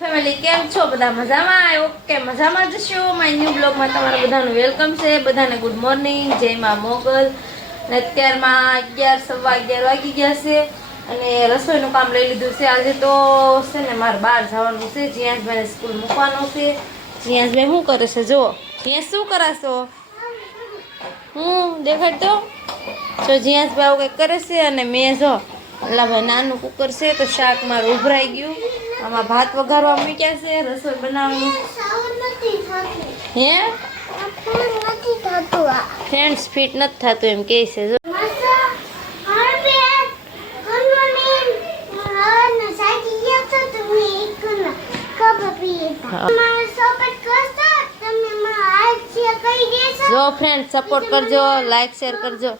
Family કેમ છો બધા મજામાં? ઓકે મજામાં જ છો. માય ન્યુ બ્લોગમાં તમારું બધાનું વેલકમ છે. બધાને ગુડ મોર્નિંગ, જય માં મોગલ. ને અત્યારમાં 11:15 વાગી ગયા છે અને રસોઈનું કામ લઈ લીધું છે. આજે તો છે ને મારે બહાર જવાનું છે. જીયાસભાઈને સ્કૂલ મૂકવાનો છે. જીયાસભાઈ શું કરે છે જુઓ. જીયાસ શું કરાશો? દેખાડ તો. જો જીયાસભાઈ આવું કંઈક કરે છે અને મેં જો અલ્લાભાઈ નાનું કુકર છે તો શાક મારું ઉભરાઈ ગયું. આમાં ભાત વઘારવા મૂક્યા છે, રસોઈ બનાવવાનું હે ફ્રેન્ડ્સ ફિટ નથી થતું એમ કે છે. જો જો ફ્રેન્ડ સપોર્ટ કરજો, લાઈક શેર કરજો.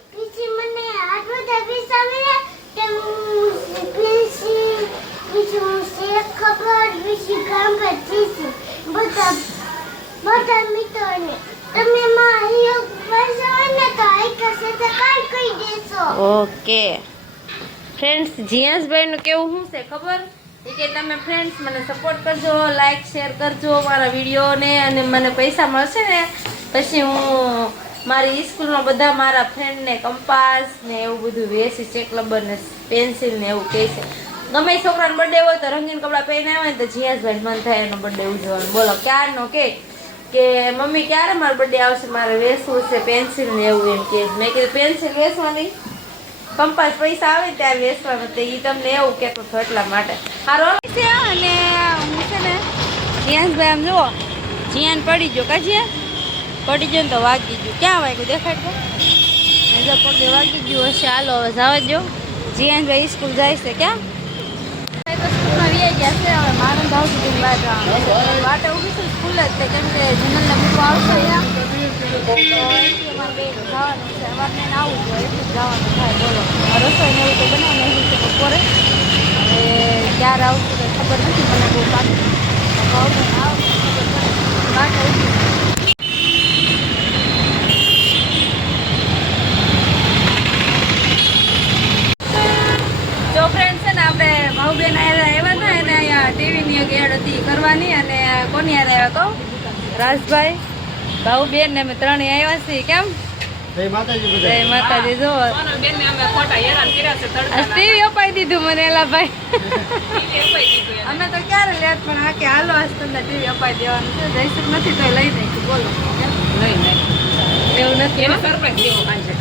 ઓકે ફ્રેન્ડ્સ, જીયાસભાઈનું કેવું શું છે ખબર કે તમે ફ્રેન્ડ્સ મને સપોર્ટ કરજો, લાઈક શેર કરજો મારા વિડીયોને, અને મને પૈસા મળશે ને પછી હું મારી સ્કૂલમાં બધા મારા ફ્રેન્ડને કંપાસ ને એવું બધું વેચી, ચેક રબર ને પેન્સિલ ને એવું કહે છે. ગમે છોકરાનો બર્થડે હોય તો રંગીન કપડાં પહેરીને આવે ને તો જીયાસભાઈ મન થાય એનો બર્થડે ઉજવવાનો. બોલો ક્યારનો કે મમ્મી ક્યારે મારો બર્થડે આવશે, મારે વેચવું છે પેન્સિલ ને એવું એમ કે. મેં કીધું પેન્સિલ વેચવાની, કંપાસ પૈસા આવે ત્યારે વેચવાનું. તો એ તમને એવું કહેતો હતો એટલા માટે સારું છે. અને હું છે ને જીયાસભાઈ આમ જુઓ, જીયાન પડી ગયો કાજીયા પડી ગયો ને તો વાગી ગયું. ક્યાં વાગ્યું દેખાડ તો? જો પગે વાગી ગયું હશે. હાલો હવે જવા દો. જીયાનભાઈ સ્કૂલ જાય છે. ક્યાં તો સ્કૂલમાં વી ગયા છે. હવે મારું ભાવ સુધી બાદ વાટે ઊભી છું સ્કૂલ જ છે, કેમ કે જનરલને મૂકવા આવશે અમારે જવાનું છે. અમારે આવું જોઈએ એટલું જ જવાનું થાય. બોલો રસોઈ ને એવું તો બનાવવાનું છે બપોરે. હવે ક્યારે આવશે તો ખબર નથી મને બહુ પાછું આવશે ખબર પડે. વાટે ઊભી જો ફ્રેન્ડ છે ને આપણે ભાઉબેન આવ્યા હતા એને અહીંયા ટીવીની એડ હતી કરવાની. અને કોની યાર આવ્યા તો રાજભાઈ, ભાઉબેન ને અમે ત્રણેય આવ્યા છીએ. કેમ જય માતાજી. જો ટીવી અપાઈ દીધું મને એલા ભાઈ. અમે તો ક્યારે લેટ પણ આ કે હાલો આજ તમને ટીવી અપાઈ દેવાનું છે. જઈશું નથી તો લઈ દઈશું. બોલો એવું નથી, સરપ્રાઈઝ દેવું આજે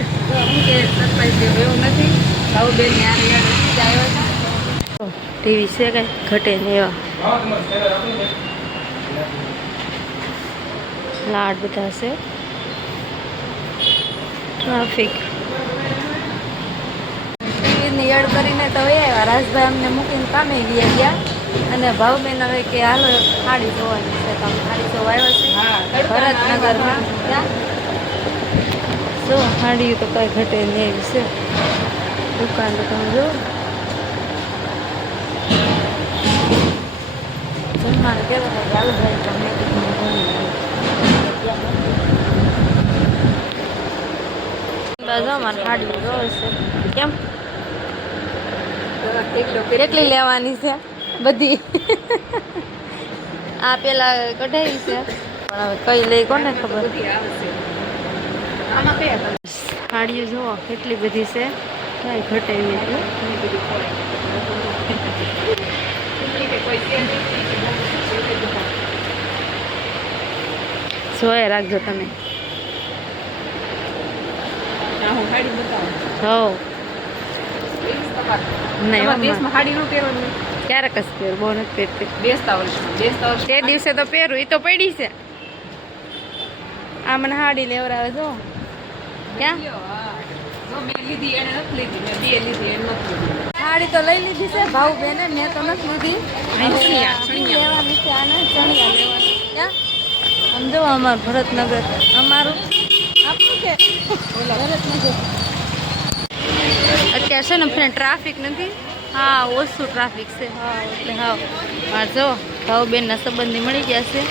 સરપ્રાઈઝ દેવું એવું નથી. ભાઉબેન યાર આવ્યો છે. ટીવી છે કઈ ઘટે ને એવા લાડ બધા છે. ટ્રાફિક ટીવીની એડ કરીને તો આવ્યા. રાજભાઈ અમને મૂકીને કામે ગયા. અને ભાઉબેન હવે કે હાલો સાડી જોવાની છે. તમે સાડી જોવા આવ્યા છે ભરતનગરમાં. ત્યાં જો સાડી તો કઈ ઘટે ને એવી છે દુકાન. તો તમે જો જમવાનું કેવું થાય ચાલુ ભાઈ તમને બાજુ અમારે સાડી જોવે છે. કેમ કેટલી લેવાની છે બધી? આ પેલા કઢાઈ છે પણ હવે કઈ લઈ કોને ખબર. સાડીઓ જુઓ કેટલી બધી છે, કઈ ઘટે એવી એટલે. જોયે રાખજો તમે. ક્યારેક જ પહેરું, બહુ નથી પહેરતી. તે દિવસે તો પહેરું, એ તો પડી છે. આ મને સાડી લેવડાવે જો. ક્યાં સાડી તો લઈ લીધી છે ભાઉબેને, મેં તો નથી લીધી. લેવાની છે આને ચણિયા લેવાની. ક્યાં સમજો અમારું ભરતનગર અમારું આપણું છે ભરતનગર. અત્યારે છે ને ફ્રેન્ડ ટ્રાફિક નથી. હા ઓછું ટ્રાફિક છે. હા એટલે હા જો ભાઉબેનના સંબંધી મળી ગયા છે.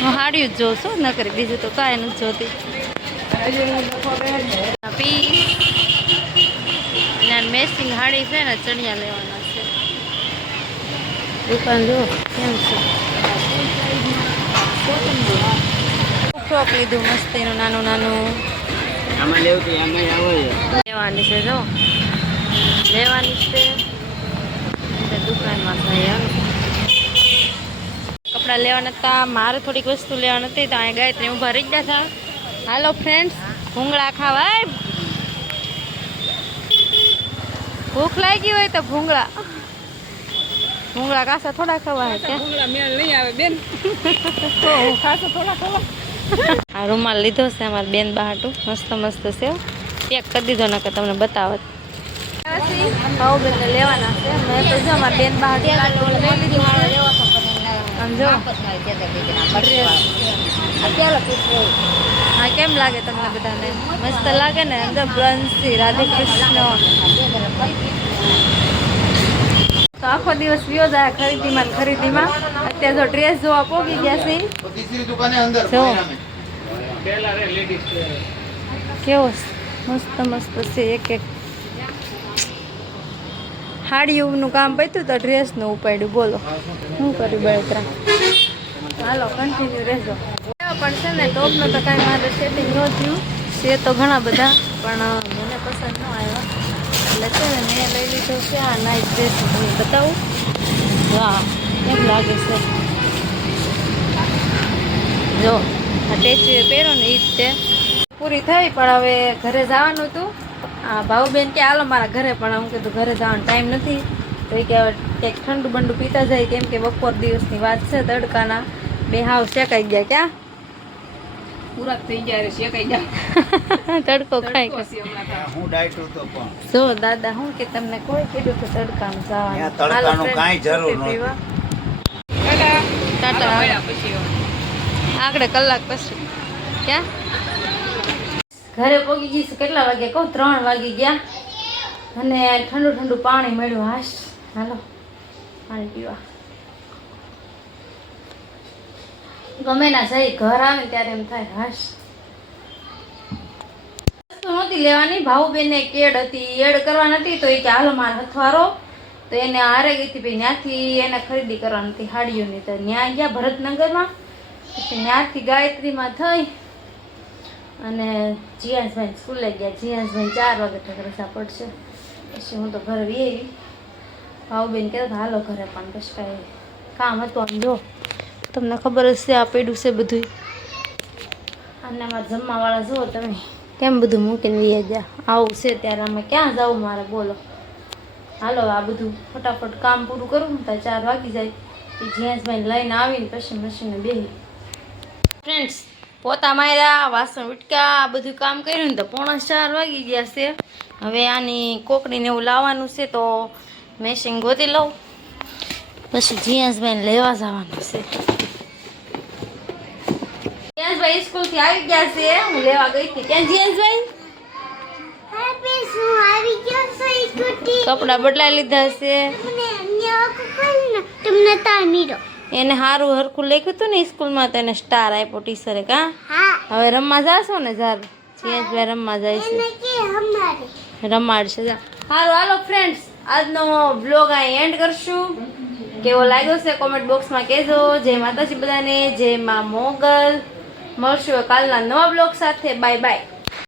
હું સાડી જ જોઉં છું, ન કરી બીજું તો કાંઈ નથી જોતી. મેચિંગ સાડી છે ને ચણિયા લેવાના છે. દુકાન જો કેમ છે. ફ્રોક લીધું મસ્તીનું નાનું નાનું આમાં લેવું તો આમાં આવે લેવાની છે જો લેવાની છે દુકાનમાં થાય કપડાં લેવાના હતા મારે થોડીક વસ્તુ લેવાની હતી તો અહીંયા ગાયત્રી ઊભા રહી ગયા હતા હાલો ફ્રેન્ડ્સ ભૂંગળા ખાવા ભૂખ લાગી હોય તો ભૂંગળા કાસા થોડા ખવાય કે ભૂંગળા મેળ નહીં આવે બેન તો હું ખાસો થોડા ખવા આ રૂમાલ લીધો છે અમારી બેન બહાટું મસ્ત મસ્ત છે પેક કરી દીધો ને કે તમને બતાવત ભાવ બેન લેવાના છે મેં તો જો અમારી બેન બહાટું લઈ લીધું સમજો હા કેમ લાગે તમને બધાને મસ્ત લાગે ને અંદર બ્રન્સી રાધે કૃષ્ણ તો આખો દિવસ વ્યો જાય ખરીદીમાં અત્યારે જો ડ્રેસ જોવા પોગી ગયા છે જો કેવો મસ્ત મસ્ત છે એક સાડીઓનું કામ પત્યું તો ડ્રેસનું ઉપાડ્યું બોલો શું કર્યું બળતરા હાલો કન્ટિન્યુ રહેજો પણ છે ને ટોપનું તો કાંઈ મારે સેટિંગ ન થયું છે તો ઘણા બધા પણ મને પસંદ ન આવ્યા એટલે છે ને મેં લઈ લીધો છે આ નાઇટ ડ્રેસ તમને બતાવું વાહ કેમ લાગે છે જો આ ટેચુએ પહેરો ને એ જ છે પૂરી થઈ પણ હવે ઘરે જવાનું હતું આ ભાવબેન કે હાલો મારા ઘરે પણ હું કીધું ઘરે જવાનો ટાઈમ નથી તો એ કે હવે કંઈક ઠંડુ બંડુ પીતા જાય કેમ કે બપોર દિવસની વાત છે તડકાના બે હાવ શેકાઈ ગયા ક્યાં પૂરા થઈ જાય શેકાઈ જાય તડકો ખાઈ હું ડાયટ હતો પણ જો દાદા હું કે તમને કોઈ કીધું કે તડકામાં જવાનું તડકાનું કાંઈ જરૂર નથી ટાટા આગળ કલાક પછી ક્યાં ઘરે પહોંચી ગઈ કેટલા વાગ્યા કહું 3 વાગી ગયા અને ઠંડુ ઠંડુ પાણી મળ્યું હાશ હાલો પાણી પીવા ગમે ના જઈ ઘર આવે ત્યારે એમ થાય હાશ વસ્તુ નહોતી લેવાની ભાવુબેનને કેડ હતી એડ કરવા નથી તો એ કે હાલો મારે હથવારો તો એને હારે ગઈ હતી ભાઈ ત્યાંથી એને ખરીદી કરવાની હતી સાડીઓની તો ત્યાં ગયા ભરતનગરમાં પછી ત્યાંથી ગાયત્રીમાં થઈ અને જીયાસભાઈ સ્કૂલે ગયા જીયાસભાઈ 4 વાગે તક રજા પડશે પછી હું તો ઘરે આવી ભાવુબેન કહેતા હાલો ઘરે પણ પછી કાંઈ કામ હતું આમ જો તમને ખબર જ છે આ પેડું છે બધું અને અમારે જમવાવાળા જુઓ તમે કેમ બધું મૂકીને વી ગયા આવું છે ત્યારે અમે ક્યાં જવું મારે બોલો હાલો આ બધું ફટાફટ કામ પૂરું કરું તો 4 વાગી જાય એ જીયાસભાઈને લઈને આવીને પછી મશીને બેસી ફ્રેન્ડ્સ પોતા માર્યા વાસણ ઉટકા આ બધું કામ કર્યું ને તો 3:45 વાગી ગયા છે હવે આની કોકડીને એવું લાવવાનું છે તો મેશિંગ ગોતી લઉં પછી જીયાસભાઈને લેવા જવાનું છે જીયાસભાઈ સ્કૂલથી આવી ગયા છે હું લેવા ગઈ હતી ક્યાં જીયાસભાઈ કપડા બદલાઈ લીધા છે એને સારું હરખું લખ્યું હતું ને સ્કૂલમાં તો એને સ્ટાર આપ્યો ટીચરે કા હવે રમવા જાશો ને સારું જીયાસભાઈ રમવા જાય છે રમાડશે સારું હાલો ફ્રેન્ડ્સ આજનો બ્લોગ અહીં એન્ડ કરશું કેવો લાગ્યો છે કોમેન્ટ બોક્સમાં કહેજો જય માતાજી બધાને જય માં મોગલ મળશું કાલના નવા બ્લોગ સાથે બાય બાય